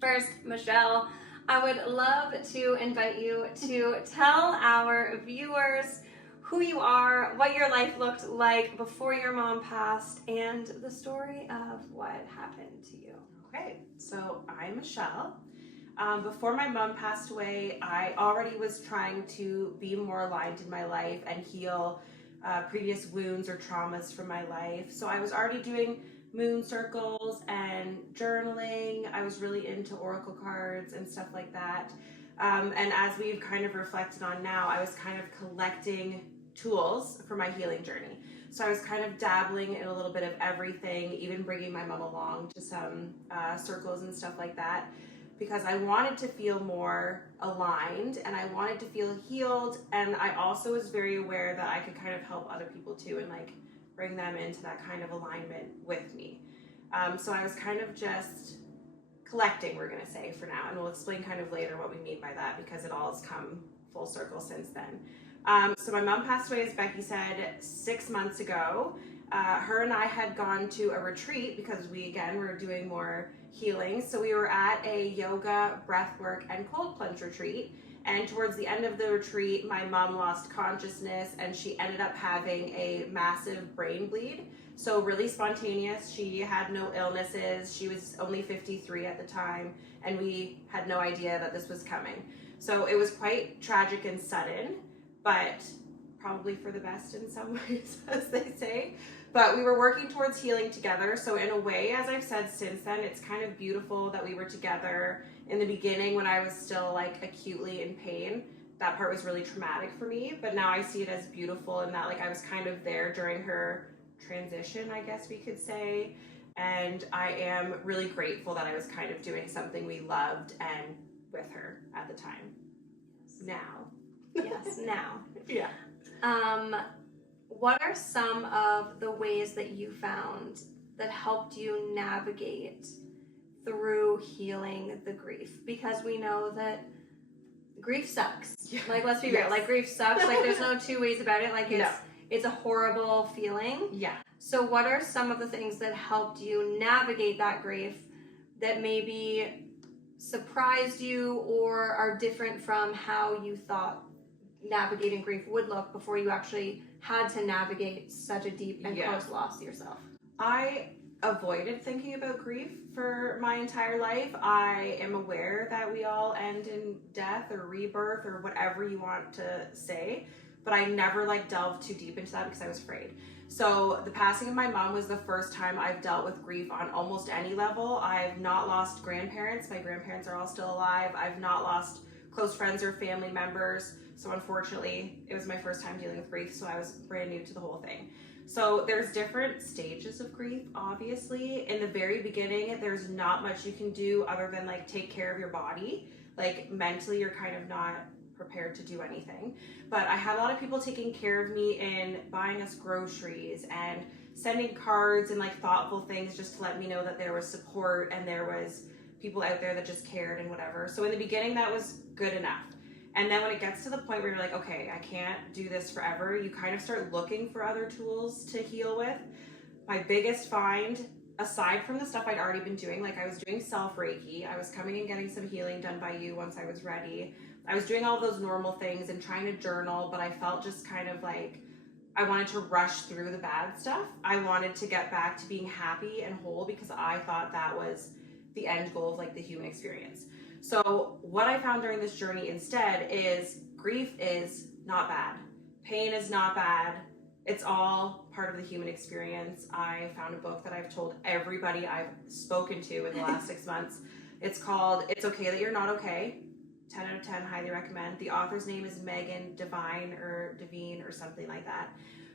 First, Michelle, I would love to invite you to tell our viewers who you are, what your life looked like before your mom passed, and the story of what happened to you. Okay, so I'm Michelle. Before my mom passed away, I already was trying to be more aligned in my life and heal previous wounds or traumas from my life. So I was already doing moon circles and journaling. I was really into oracle cards and stuff like that. And as we've kind of reflected on now, I was kind of collecting tools for my healing journey. So I was kind of dabbling in a little bit of everything, even bringing my mom along to some circles and stuff like that, because I wanted to feel more aligned and I wanted to feel healed. And I also was very aware that I could kind of help other people too and like bring them into that kind of alignment with me. So I was kind of just collecting, we're gonna say for now, and we'll explain kind of later what we mean by that because it all has come full circle since then. So my mom passed away, as Becky said, 6 months ago. Her and I had gone to a retreat because we, again, were doing more healing. So we were at a yoga, breathwork, and cold plunge retreat. And towards the end of the retreat, my mom lost consciousness and she ended up having a massive brain bleed. So really spontaneous. She had no illnesses. She was only 53 at the time, and we had no idea that this was coming. So it was quite tragic and sudden, but probably for the best in some ways, as they say. But we were working towards healing together. So in a way, as I've said since then, it's kind of beautiful that we were together. In the beginning, when I was still like acutely in pain, that part was really traumatic for me. But now I see it as beautiful in that like I was kind of there during her transition, I guess we could say. And I am really grateful that I was kind of doing something we loved and with her at the time. Now. Yes, now. Yeah. What are some of the ways that you found that helped you navigate through healing the grief? Because we know that grief sucks. Yeah. Like, let's be real. Like, grief sucks. Like, there's no two ways about it. Like, it's a horrible feeling. Yeah. So what are some of the things that helped you navigate that grief that maybe surprised you or are different from how you thought navigating grief would look before you actually had to navigate such a deep and close loss yourself? I avoided thinking about grief for my entire life. I am aware that we all end in death or rebirth or whatever you want to say, but I never like delved too deep into that because I was afraid. So the passing of my mom was the first time I've dealt with grief on almost any level. I've not lost grandparents. My grandparents are all still alive. I've not lost close friends or family members. So unfortunately, it was my first time dealing with grief, so I was brand new to the whole thing. So there's different stages of grief, obviously. In the very beginning, there's not much you can do other than like take care of your body. Like mentally, you're kind of not prepared to do anything. But I had a lot of people taking care of me in buying us groceries and sending cards and like thoughtful things just to let me know that there was support and there was people out there that just cared and whatever. So in the beginning, that was good enough. And then when it gets to the point where you're like, okay, I can't do this forever, you kind of start looking for other tools to heal with. My biggest find, aside from the stuff I'd already been doing, like I was doing self-Reiki, I was coming and getting some healing done by you once I was ready. I was doing all those normal things and trying to journal, but I felt just kind of like I wanted to rush through the bad stuff. I wanted to get back to being happy and whole because I thought that was the end goal of like the human experience. So what I found during this journey instead is grief is not bad. Pain is not bad. It's all part of the human experience. I found a book that I've told everybody I've spoken to in the last 6 months. It's called It's Okay That You're Not Okay. 10 out of 10, highly recommend. The author's name is Megan Devine or something like that.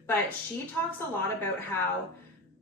But she talks a lot about how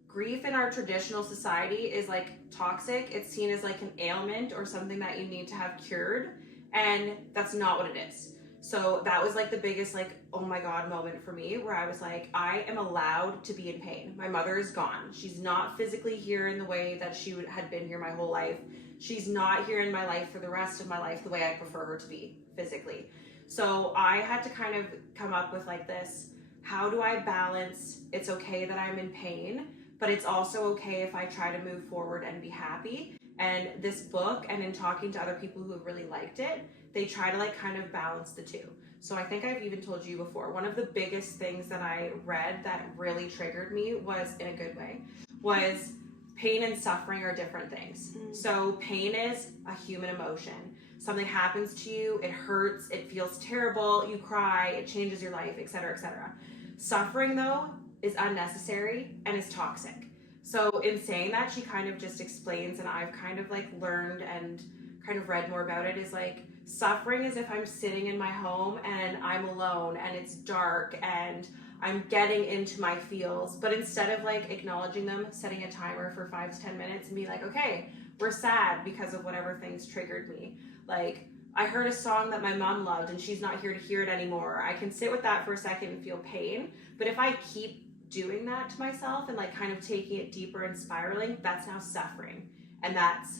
grief in our traditional society is like toxic. It's seen as like an ailment or something that you need to have cured, and that's not what it is. So that was like the biggest like oh my god moment for me, where I was like, I am allowed to be in pain. My mother is gone. She's not physically here in the way that she had been here my whole life. She's not here in my life for the rest of my life the way I prefer her to be physically. So I had to kind of come up with like this, how do I balance it's okay that I'm in pain, but it's also okay if I try to move forward and be happy. And this book, and in talking to other people who have really liked it, they try to like kind of balance the two. So I think I've even told you before, one of the biggest things that I read that really triggered me was, in a good way, was pain and suffering are different things. So pain is a human emotion. Something happens to you, it hurts, it feels terrible, you cry, it changes your life, etc., etc. Suffering, though, is unnecessary and is toxic. So in saying that, she kind of just explains, and I've kind of like learned and kind of read more about it, is like, suffering is if I'm sitting in my home and I'm alone and it's dark and I'm getting into my feels, but instead of like acknowledging them, setting a timer for 5 to 10 minutes and be like, okay, we're sad because of whatever things triggered me. Like, I heard a song that my mom loved and she's not here to hear it anymore. I can sit with that for a second and feel pain, but if I keep doing that to myself and like kind of taking it deeper and spiraling, that's now suffering, and that's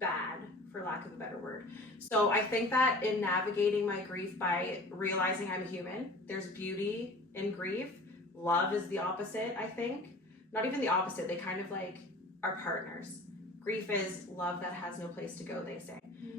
bad, for lack of a better word. So I think that in navigating my grief, by realizing I'm human, there's beauty in grief. Love is the opposite, I think. Not even the opposite, they kind of like are partners. Grief is love that has no place to go, they say.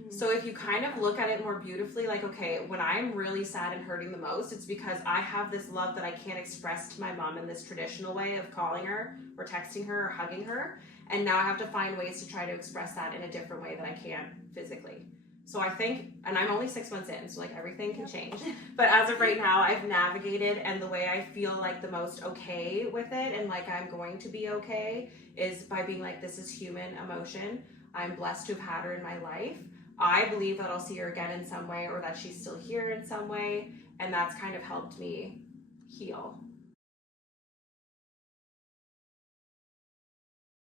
So if you kind of look at it more beautifully, like, okay, when I'm really sad and hurting the most, it's because I have this love that I can't express to my mom in this traditional way of calling her or texting her or hugging her. And now I have to find ways to try to express that in a different way that I can physically. So I think, and I'm only 6 months in, so like everything can change. But as of right now, I've navigated, and the way I feel like the most okay with it and like I'm going to be okay is by being like, this is human emotion. I'm blessed to have had her in my life. I believe that I'll see her again in some way, or that she's still here in some way, and that's kind of helped me heal.